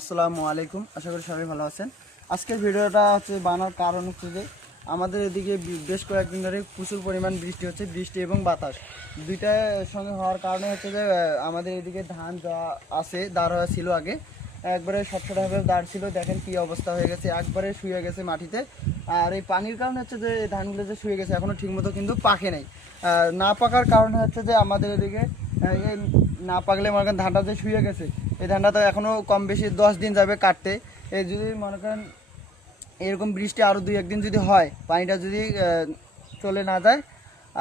আসসালামু আলাইকুম, আশা করি সবাই ভালো আছেন। আজকের ভিডিওটা বানার কারণ হচ্ছে আমাদের এদিকে বেশ কয়েকদিন ধরে প্রচুর পরিমাণ বৃষ্টি হচ্ছে। বৃষ্টি এবং বাতাস দুইটার সঙ্গে হওয়ার কারণে আমাদের এদিকে ধান যা আছে দাঁড় হওয়া ছিল আগে একবারে শটশটভাবে দাঁড় ছিল, দেখেন কি অবস্থা হয়ে গেছে, একবারে শুয়ে গেছে মাটিতে। আর এই পানির কারণে এই ধানগুলো যে শুয়ে গেছে এখনও ঠিকমতো কিন্তু পাকে নাই। না পাকার কারণে আমাদের এদিকে এই না পাকলে মনে করেন ধানটা যে শুয়ে গেছে, এই ধানটা তো এখনও কম বেশি 10 দিন যাবে কাটতে। এই যদি মনে করেন এরকম বৃষ্টি আরও 2-1 দিন যদি হয়, পানিটা যদি চলে না যায়,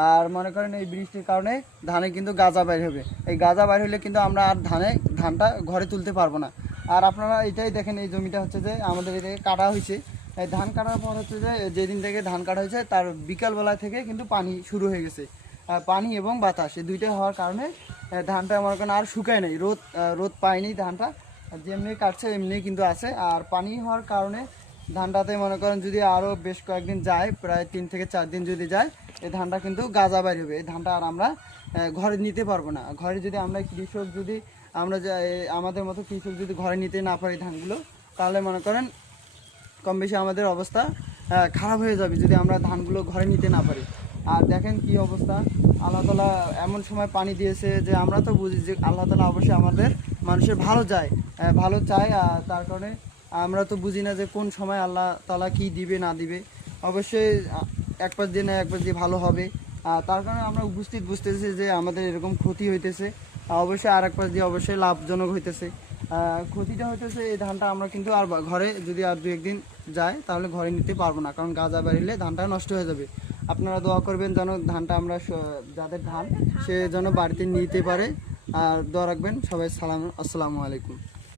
আর মনে করেন এই বৃষ্টির কারণে ধানে কিন্তু গাজা বাইর হবে। এই গাজা বাইর হলে কিন্তু আমরা আর ধানটা ঘরে তুলতে পারবো না। আর আপনারা এটাই দেখেন, এই জমিটা আমাদের এদিকে কাটা হয়েছে। এই ধান কাটার পর যেদিন থেকে ধান কাটা হয়েছে তার বিকালবেলা থেকে কিন্তু পানি শুরু হয়ে গেছে। পানি এবং বাতাস এই দুইটা হওয়ার কারণে ধানটা মনে করেন আর শুকায় নাই, রোদ পায়নি। ধানটা যেমনি কাটছে এমনি কিন্তু আছে। আর পানি হওয়ার কারণে ধানটাতে মনে করেন যদি আরও বেশ কয়েকদিন যায়, প্রায় 3 থেকে 4 দিন যদি যায়, এই ধানটা কিন্তু গাজা বাইর হবে। এই ধানটা আর আমরা ঘরে নিতে পারবো না। ঘরে যদি আমরা কৃষক যদি আমরা আমাদের মতো কৃষক যদি ঘরে নিতে না পারি ধানগুলো, তাহলে মনে করেন কম বেশি আমাদের অবস্থা খারাপ হয়ে যাবে যদি আমরা ধানগুলো ঘরে নিতে না পারি। আর দেখেন কি অবস্থা, আল্লাহ তাআলা এমন সময় পানি দিয়েছে যে আমরা তো বুঝি যে আল্লাহ তাআলা অবশ্যই আমাদের মানুষের ভালো চায়। তার কারণে আমরা তো বুঝি না যে কোন সময় আল্লাহ তাআলা কী দিবে না দিবে। অবশ্যই এক পাশ দিয়ে না এক পাশ দিয়ে ভালো হবে। তার কারণে আমরা বুঝতেছি যে আমাদের এরকম ক্ষতি হইতেছে, অবশ্যই আর এক পাশ দিয়ে অবশ্যই লাভজনক হইতেছে। ক্ষতিটা হইতেছে এই ধানটা আমরা কিন্তু আর ঘরে যদি আর 2-1 দিন যায় তাহলে ঘরে নিতে পারবো না, কারণ গাজা বাড়িলে ধানটা নষ্ট হয়ে যাবে। আপনারা দোয়া করবেন যেন ধানটা আমরা যাদের ধান সে যেন বাড়িতে নিতে পারে। আর দোয়া রাখবেন সবাই। আসসালামু আলাইকুম।